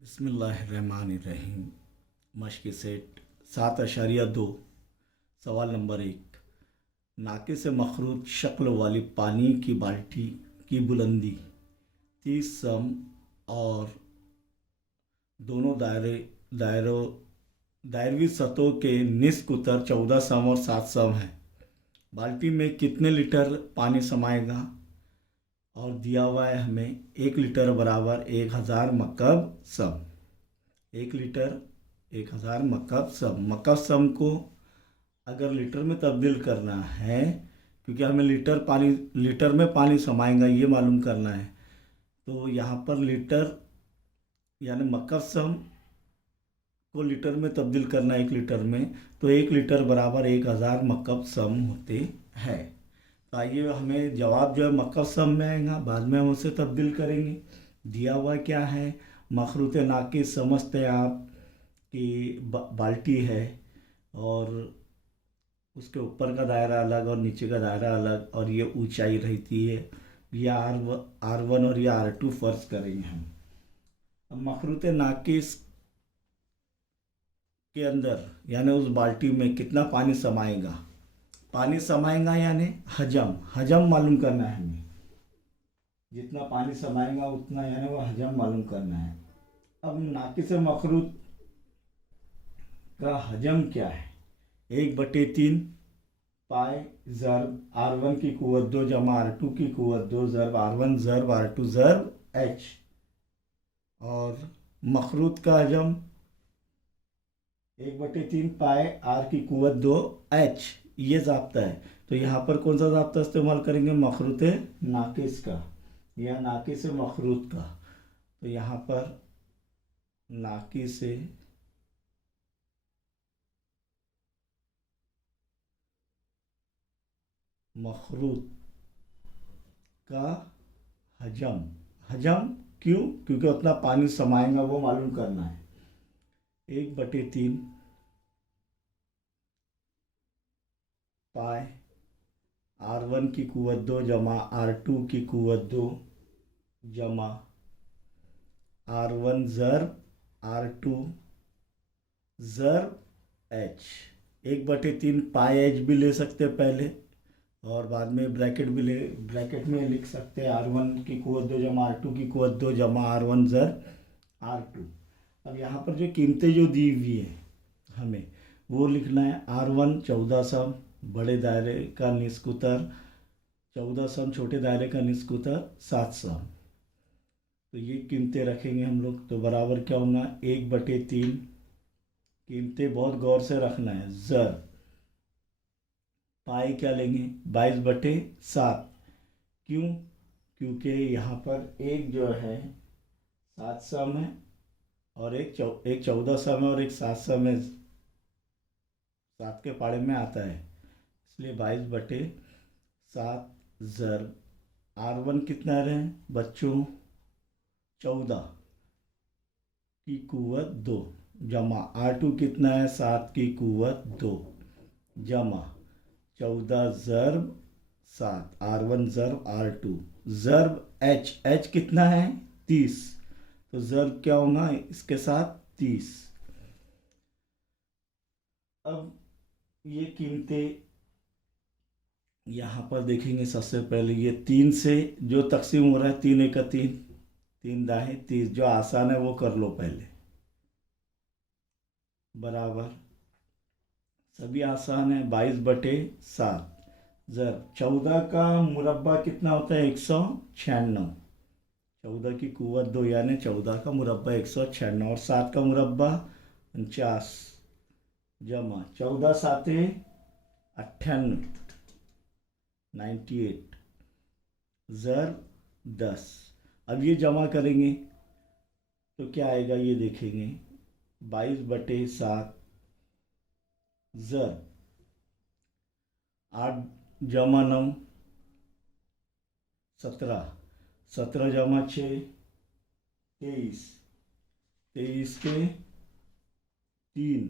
बिस्मिल्लाहिर्रहमानिर्रहीम। मश्क सेट 7.2। सवाल नंबर 1। नाके से मखरूज शक्ल वाली पानी की बाल्टी की बुलंदी 30 सम और दोनों दायरों दायरवी सतहों के निस्फ उत्तर 14 सम और 7 सम है। बाल्टी में कितने लीटर पानी समाएगा? और दिया हुआ है हमें 1 लीटर बराबर 1000 मकब सम। 1 लीटर 1000 मकब सम। मकब सम को अगर लीटर में तब्दील करना है, क्योंकि हमें लीटर में पानी समाएगा ये मालूम करना है, तो यहाँ पर लीटर यानी मकब सम को लीटर में तब्दील करना है 1 लीटर में, तो 1 लीटर बराबर 1000 मकब सम होते हैं। तो आइए हमें जवाब जो है मकब सम में आएगा, बाद में हम उसे तब्दील करेंगे। दिया हुआ क्या है? मखरूत नाकिस समझते आप कि बाल्टी है और उसके ऊपर का दायरा अलग और नीचे का दायरा अलग, और ये ऊंचाई रहती है। ये R1 और ये R2 फर्ज करेंगे हम। अब मखरूत नाकिस के अंदर यानी उस बाल्टी में कितना पानी समाएगा? पानी समाएगा यानी हजम मालूम करना है हमें। जितना पानी समाएगा उतना यानी वो हजम मालूम करना है। अब नाकिस मखरूत का हजम क्या है? 1/3 पाई ज़र्ब R1 की कुव्वत 2 जमा R2 की कुव्वत 2 ज़र्ब R1 ज़र्ब R2 ज़र्ब H। और मखरूत का हजम 1/3 पाई R की कुव्वत 2 H, ये ज़ाब्ता है। तो यहाँ पर कौन सा ज़ाब्ता इस्तेमाल करेंगे? मखरूत नाकिस का या नाकिस मखरूत का। तो यहाँ पर नाकिस मखरूत का हजम क्यों? क्योंकि उतना पानी समाएगा वो मालूम करना है। 1/3 पाई R1 की कुव्वत 2 जमा R2 की कुव्वत 2 जमा R1 ज़र्ब R2 ज़र्ब H। 1/3 पाई H भी ले सकते हैं पहले, और बाद में ब्रैकेट में लिख सकते हैं R1 की कुव्वत 2 जमा R2 की कुव्वत 2 जमा R1 ज़र्ब R2। अब यहाँ पर जो कीमतें जो दी हुई है हमें वो लिखना है। R1 14 सम बड़े दायरे का निस्फ उत्तर, 14 सम छोटे दायरे का निस्फ उत्तर 7 सम। तो ये कीमतें रखेंगे हम लोग, तो बराबर क्या होगा? 1/3 कीमतें बहुत गौर से रखना है। ज़र पाई क्या लेंगे? 22/7। क्यों? क्योंकि यहाँ पर एक जो है 7 सम है और एक 14 सम है और एक 7 सम है, 7 के पाड़े में आता है, इसलिए 22/7 ज़र R1 कितना रहे बच्चों? 14 की कुव्वत 2 जमा R2 कितना है? 7 की कुव्वत 2 जमा 14 ज़र्ब 7 R1 ज़र्ब R2 ज़र्ब H कितना है? 30। तो ज़र्ब क्या होगा इसके साथ? 30। अब ये कीमतें यहाँ पर देखेंगे। सबसे पहले ये 3 से जो तकसीम हो रहा है, 3 1 3, 3 दाहें 30, जो आसान है वो कर लो पहले, बराबर सभी आसान है। 22/7 ज़र 14 का मुरब्बा कितना होता है? 196। 14 की कुव्वत 2 यानी 14 का मुरब्बा 196, और 7 का मुरब्बा 49 जमा 14 7 98 98 ज़र 10। अब ये जमा करेंगे तो क्या आएगा ये देखेंगे। 22/7 ज़र 8 जमा 9 17, 17 जमा 6 23, 23 के 3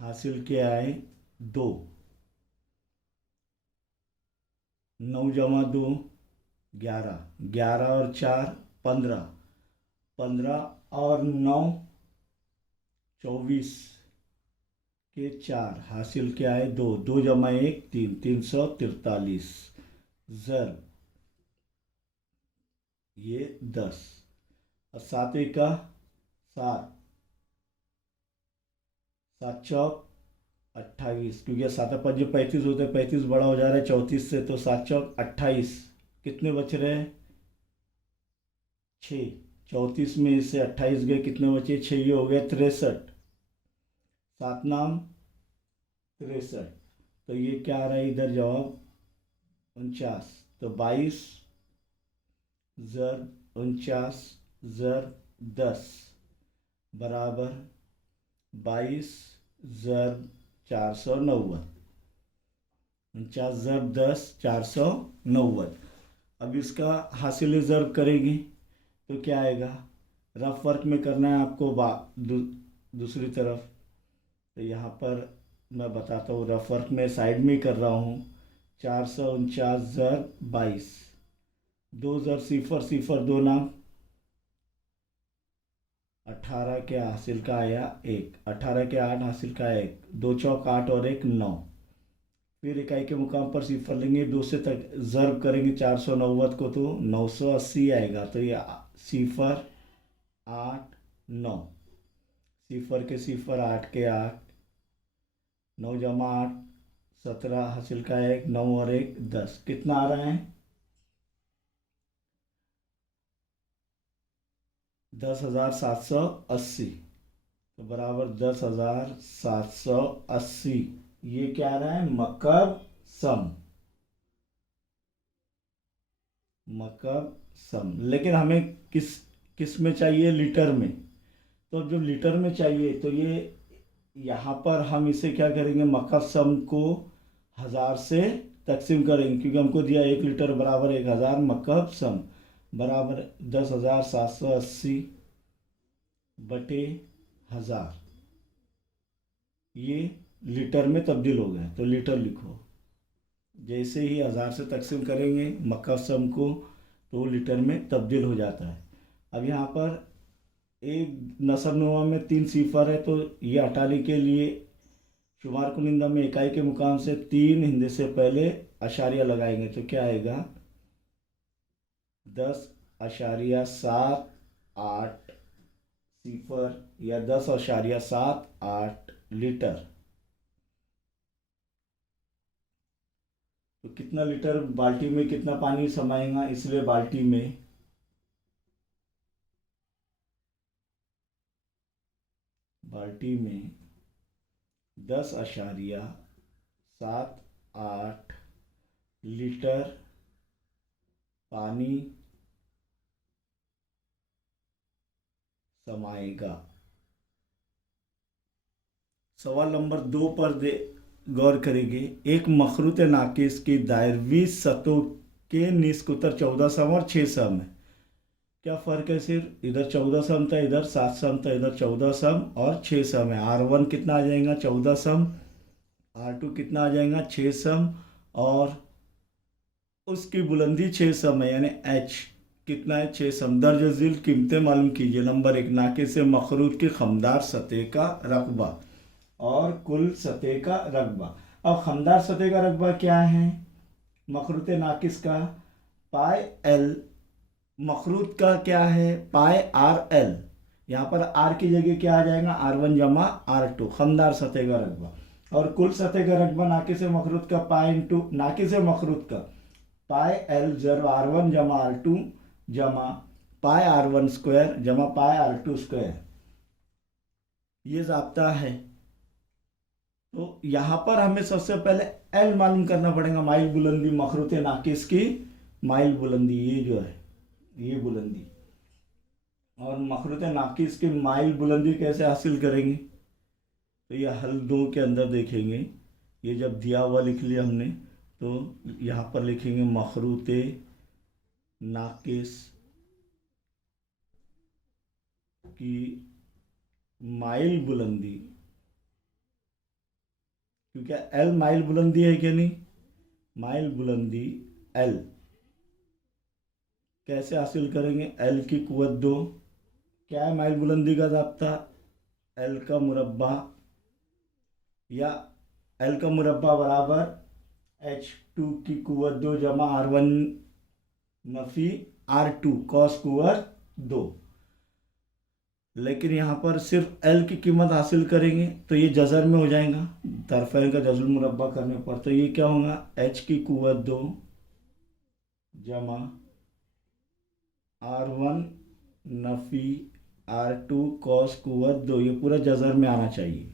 हासिल के आए 2, 9 जमा 2 11, 11 और 4 15, 15 और 9 24 के 4 हासिल क्या है 2, 2 जमा 1 3, 343 ज़र ये 10 और 7 एका 7, 7 चौक 28, क्योंकि 7 5 35 होते हैं, 35 बड़ा हो जा रहा है 34 से, तो 7 चौक 28, कितने बच रहे हैं 6, 34 में से 28 गए, कितने बचे 6, ये हो गया 63, 7 नाम 63, तो ये क्या आ रहा है इधर जवाब 49, तो 22 ज़र 49 ज़र 10 बराबर 22 ज़र 490, 49 ज़र 10 490। अब इसका हासिल ज़र्ब करेंगे तो क्या आएगा, रफ वर्क में करना है आपको दूसरी तरफ, तो यहाँ पर मैं बताता हूँ रफ वर्क में साइड में ही कर रहा हूँ। 449 ज़र 22, 2 ज़र 0 0 2 नाम 18 के हासिल का आया 1, 18 के 8 हासिल का 1, 2 चौक 8 और 1 9, फिर इकाई के मुकाम पर 0 लेंगे, 2 से तक ज़र्ब करेंगे 490 को तो 980 आएगा, तो ये 0 8 9, 0 के 0 8 के 8, 9 जमा 8 17 हासिल का 1, 9 और 1 10, कितना आ रहा है 10,780, तो बराबर 10,780, ये क्या आ रहा है मकब सम, मकब सम। लेकिन हमें किस में चाहिए, लीटर में, तो जब लीटर में चाहिए तो ये यहाँ पर हम इसे क्या करेंगे, मकब सम को 1000 से तकसीम करेंगे, क्योंकि हमको दिया 1 लीटर बराबर 1000, मकब सम बराबर 10,780 बटे 1000, ये लीटर में तब्दील हो गया, तो लीटर लिखो। जैसे ही 1000 से तकसीम करेंगे मकब सम को तो लीटर में तब्दील हो जाता है। अब यहाँ पर एक नसब नुमा में 3 सिफर है, तो ये हटाने के लिए शुमार कुनिंदा में इकाई के मुकाम से 3 हिंदे से पहले अशारिया लगाएंगे, तो क्या आएगा 10.78 सिफर या 10.78 लीटर, तो कितना लीटर बाल्टी में कितना पानी समाएगा, इसलिए बाल्टी में 10.78 लीटर पानी समाएगा। सवाल नंबर 2 पर गौर करेंगे। एक मखरूत नाकिस की दायरवी सतहों के निस्कुतर 14 सम और 6 सम है। क्या फ़र्क है, सिर्फ इधर 14 सम था, इधर 7 सम था, इधर 14 सम और 6 सम है। R1 कितना आ जाएगा 14 सम, R2 कितना आ जाएगा 6 सम, और उसकी बुलंदी 6 सम है, यानी H कितना है 6 सम। दर्ज झील कीमतें मालूम कीजिए। नंबर 1, नाकिस मखरूत की खमदार सतह का रकबा और कुल सतह का रकबा। अब खमदार सतह का रकबा क्या है मखरूत नाकिस का, पाई एल, मखरूत का क्या है पाई आर एल, यहाँ पर आर की जगह क्या आ जाएगा R1 जमा R2, खमदार सतह का रकबा। और कुल सतह का रकबा नाकिस मखरूत का पाई इंटू नाकिस मखरूत का पाई एल ज़र R1 जमा R2 जमा पाई R1 स्क्वायर जमा पाई R2 स्क्वायर, ये ज़ाब्ता है। तो यहाँ पर हमें सबसे पहले एल मालूम करना पड़ेगा, माइल बुलंदी, मखरूत नाकिस की माइल बुलंदी, ये जो है ये बुलंदी। और मखरूत नाकिस की माइल बुलंदी कैसे हासिल करेंगे, तो ये हल 2 के अंदर देखेंगे। ये जब दिया हुआ लिख लिया हमने, तो यहाँ पर लिखेंगे मखरूत नाकिस की माइल बुलंदी, क्योंकि एल माइल बुलंदी है कि नहीं, माइल बुलंदी एल कैसे हासिल करेंगे, एल की कुव्वत 2 क्या है माइल बुलंदी का ज़ाब्ता? एल का मुरब्बा या एल का मुरब्बा बराबर H2 की कुवत 2 जमा R1 नफ़ी R2 कॉस कुवत 2। लेकिन यहाँ पर सिर्फ एल की कीमत हासिल करेंगे तो ये जज़र में हो जाएगा, तरफ़ैन का जज़ुल मुरब्बा करने पर। तो ये क्या होगा? H की कुवत 2 जमा R1 नफ़ी R2 कॉस कुवत 2, ये पूरा जज़र में आना चाहिए।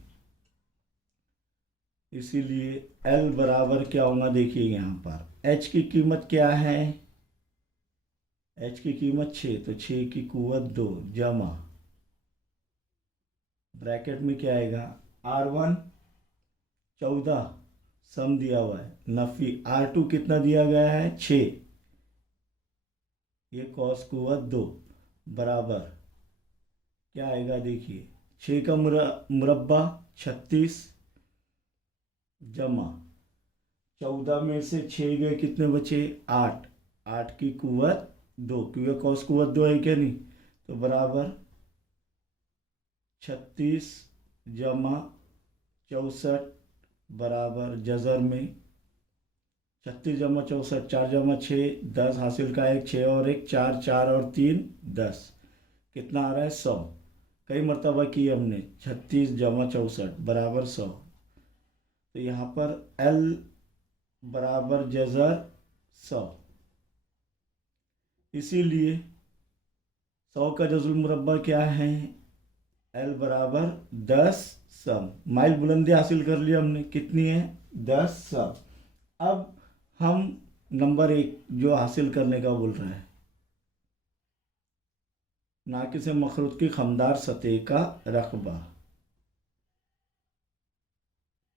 इसीलिए L बराबर क्या होगा? देखिए यहाँ पर H की कीमत क्या है? H की कीमत 6, तो 6 की कुवत 2 जमा ब्रैकेट में क्या आएगा? R1 14 सम दिया हुआ है, नफ़ी R2 कितना दिया गया है? 6, ये कॉस कुवत 2 बराबर क्या आएगा? देखिए 6 का मुरब्बा 36 जमा 14 में से 6 गए, कितने बचे? 8, 8 की कुवत 2, क्योंकि कॉस कुवत 2 है क्या नहीं, तो बराबर 36 जमा 64 बराबर जज़र में 36 जमा 64, 4 जमा 6 10, हासिल का 1, 6 और 1 4, 4 और 3 10, कितना आ रहा है? 100। कई मरतबा की हमने 36 जमा 64 बराबर 100। तो यहाँ पर L बराबर जज़र 100, इसीलिए 100 का जज़ुल मुरब्बा क्या है? L बराबर 10 सम। माइल बुलंदी हासिल कर लिया हमने, कितनी है? 10 सम। अब हम नंबर 1 जो हासिल करने का बोल रहा है, नाकिस मखरूत की खमदार सतह का रकबा।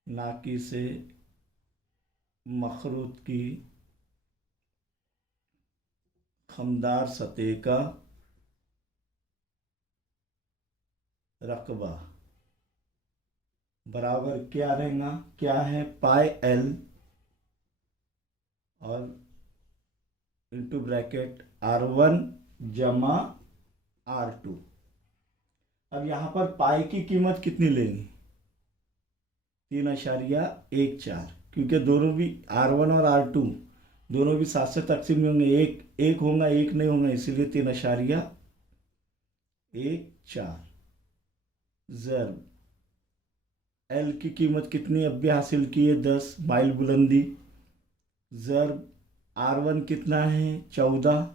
नाकिस मखरूत की खमदार सतह का रकबा बराबर क्या रहेगा? क्या है? पाई L और इंटू ब्रैकेट R1 जमा R2। अब यहाँ पर पाई की कीमत कितनी लेंगे? 3.14, क्योंकि दोनों भी R1 और R2 दोनों भी 7 से तकसीम में होंगे, एक एक होगा एक नहीं होगा, इसीलिए 3.14 ज़र एल की कीमत कितनी अब भी हासिल की है? 10 माइल बुलंदी ज़र R1 कितना है? 14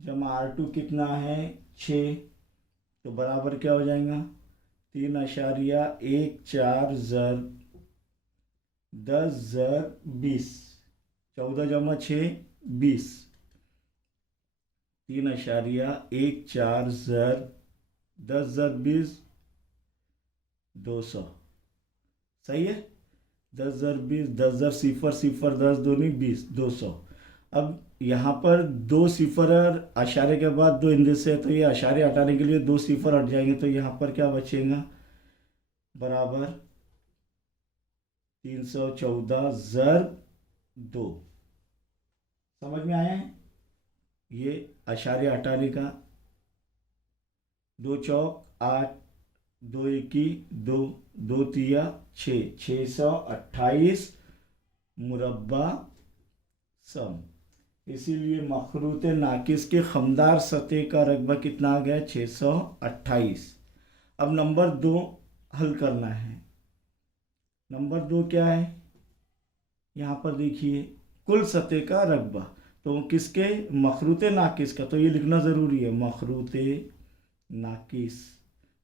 जमा R2 कितना है? 6, तो बराबर क्या हो जाएगा? 3.14 ज़र 10 ज़र 20, 14 जमा 6 20, 3.14 ज़र 10 ज़र 20 200। सही है? 10 ज़र 20, 10 ज़र सिफर सिफर 10 दूनी 20, 200। अब यहाँ पर 2 सिफर और अशारे के बाद 2 इंदेश है, तो ये अशारे हटाने के लिए 2 सिफर हट जाएंगे, तो यहाँ पर क्या बचेगा? बराबर 314 ज़र 2। समझ में आया है? ये अशारे हटाने का, 2 चौक 8, 2 इक्की 2, 2 तिया 6, 628 मुरब्बा सम। इसीलिए मखरूत नाकिस के खमदार सतह का रकबा कितना आ गया? 628। अब नंबर 2 हल करना है। नंबर 2 क्या है? यहाँ पर देखिए कुल सतह का रकबा, तो किसके? मखरूत नाकिस का, तो ये लिखना ज़रूरी है, मखरूत नाकिस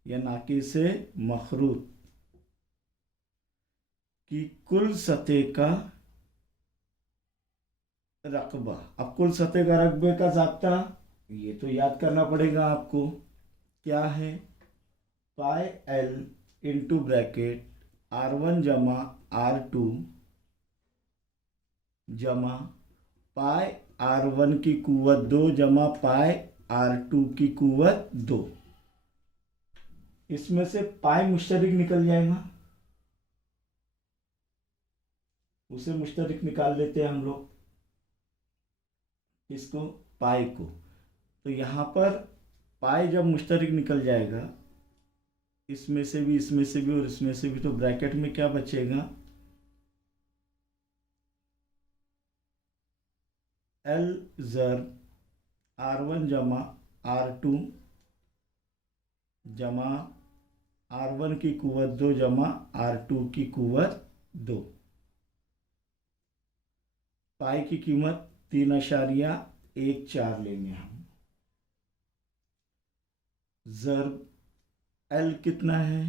या नाकिस मखरूत की कुल सतह का रकबा। अब कुल सतह का रकबे का ज़ाब्ता ये तो याद करना पड़ेगा आपको, क्या है? पाई L इंटू ब्रैकेट R1 जमा R2 जमा पाई R1 की कुवत 2 जमा पाई R2 की कुवत 2। इसमें से पाई मुश्तरिक निकल जाएगा, उसे मुश्तरिक निकाल लेते हैं हम लोग, इसको पाई को। तो यहाँ पर पाई जब मुश्तरक निकल जाएगा, इसमें से भी, इसमें से भी और इसमें से भी, तो ब्रैकेट में क्या बचेगा, एल ज़र R1 जमा R2 जमा R1 की कुवत 2 जमा R2 की कुवत 2। पाई की कीमत 3.14 लेंगे हम। ज़र एल कितना है,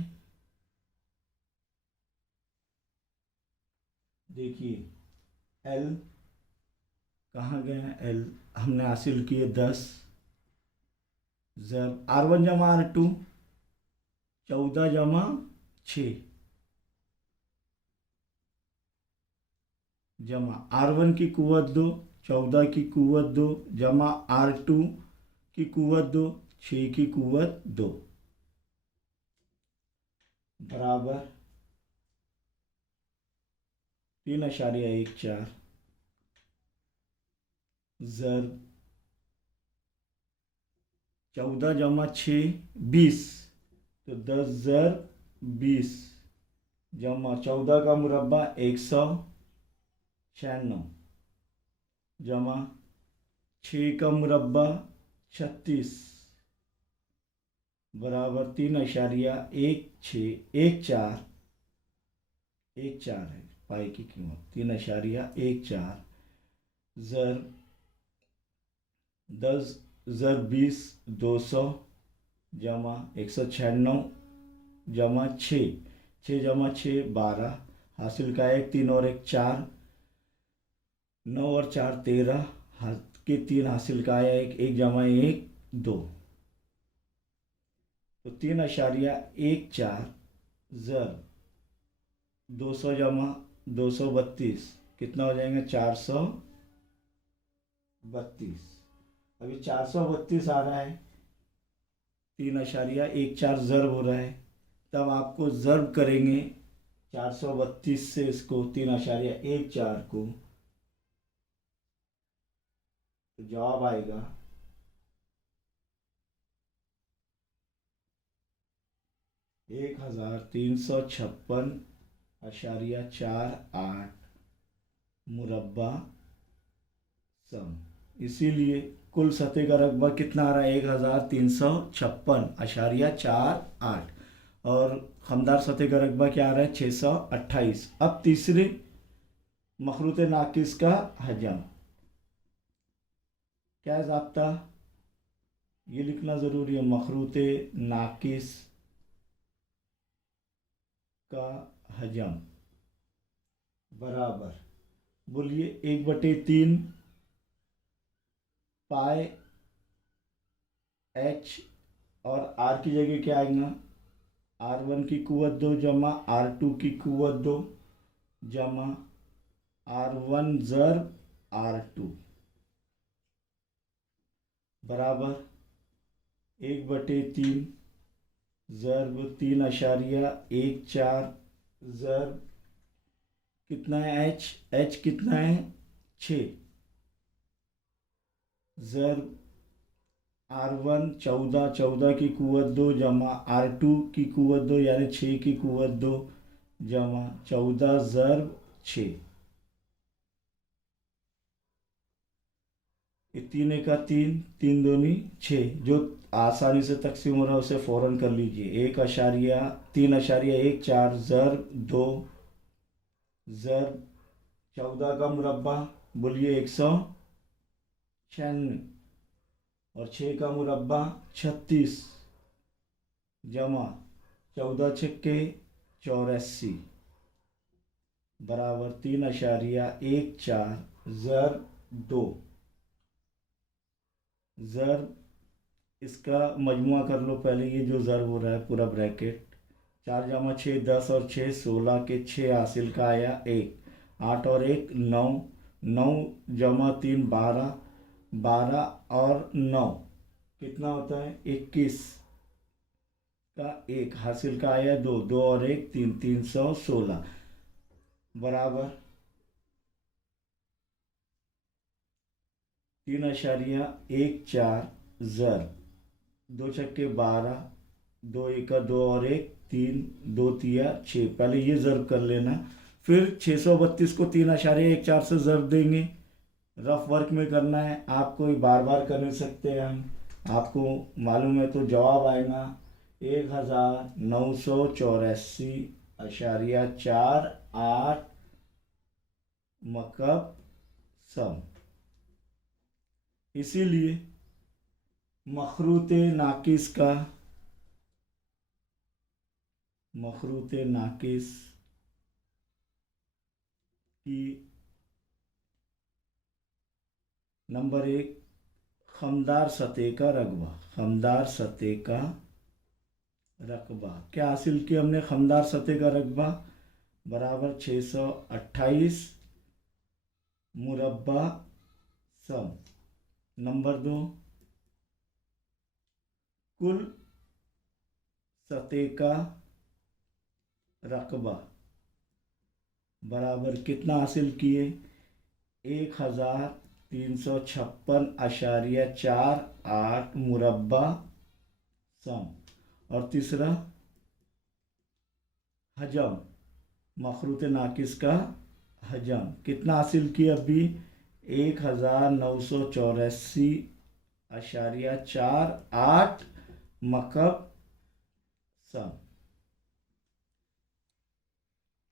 देखिए एल कहाँ गए हैं, एल हमने हासिल किए 10। ज़र R1 जमा R2 14 जमा 6 जमा R1 की कुवत 2 14 की कुवत 2 जमा R2 की कुवत 2 6 की कुवत 2 बराबर 3.14। ज़र 14 जमा 6 20, तो 10 ज़र 20 जमा 14 का मुरब्बा 196 जमा 6 का मुरब्बा 36 बराबर 3.14 है पाई की कीमत 3.14। ज़र 10 ज़र 20 200 जमा 196 जमा 6 जमा 6 12, हासिल का 1 3 और 1 4, 9 और 4 13, हाथ के 3 हासिल का आया 1 जमा 1 2, तो 3.14। ज़र 200 जमा 232 कितना हो जाएगा, 432। अभी 432 आ रहा है, 3.14 ज़र्ब हो रहा है, तब आपको ज़र्ब करेंगे 432 से इसको 3.14 को, तो जवाब आएगा 1356.48 मुरब्बा सम। इसीलिए कुल सतह का रकबा कितना आ रहा है, 1356.48, और खमदार सतह का रकबा क्या आ रहा है, 628। अब तीसरे मखरूत नाकिस का हजम, क्या ज़ाब्ता, ये लिखना ज़रूरी है, मखरूत नाकिस का हजम बराबर, बोलिए 1/3 पाए एच, और आर की जगह क्या आएगा, R1 की कुवत 2 जमा R2 की कुवत 2 जमा R1 ज़र्ब R2 बराबर 1/3 ज़र्ब 3.14 ज़र्ब कितना है, एच कितना है 6, ज़र्ब R1 14 की कुवत 2 जमा R2 की कुवत 2 यानी 6 की कुवत 2 जमा 14 ज़र्ब 6, तीन का 3 3 दूनी 6, जो आसानी से तकसीम हो रहा है उसे फ़ौरन कर लीजिए। 3.14 ज़र्ब 2 ज़र्ब 14 का मुरब्बा, बोलिए 196, और 6 का मुरब्बा 36 जमा 14 छक्के 84 बराबर 3.14 ज़र्ब 2। ज़र्ब इसका मजमुआ कर लो पहले, ये जो ज़र्ब हो रहा है पूरा ब्रैकेट, 4 जमा 6 10 और 6 16 के 6 हासिल का आया 1, 8 और 1 9, 9 जमा 3 12, 12 और 9 कितना होता है 21 का 1 हासिल का आया 2, 2 और 1 3, 316 बराबर 3.14 ज़र्ब दो छक्के 12, दो एका दो और एक 3, दो तिया 6। पहले ये ज़र्ब कर लेना, फिर 632 को 3.14 से ज़र्ब देंगे। रफ वर्क में करना है, आपको बार बार कर नहीं सकते हम, आपको मालूम है तो जवाब आएगा 1984.48 मकब सम। इसीलिए मखरूत नाकिस की नंबर 1 खमदार सतह का रकबा क्या हासिल किया हमने? खमदार सतह का रकबा बराबर 628 मुरब्बा सम। नंबर 2 कुल सतह का रकबा बराबर कितना हासिल किए? 1356.48 मुरब्बा सम। और तीसरा हजम, मखरूत नाकिस का हजम कितना हासिल किया? अभी 1984.48 मकब सम।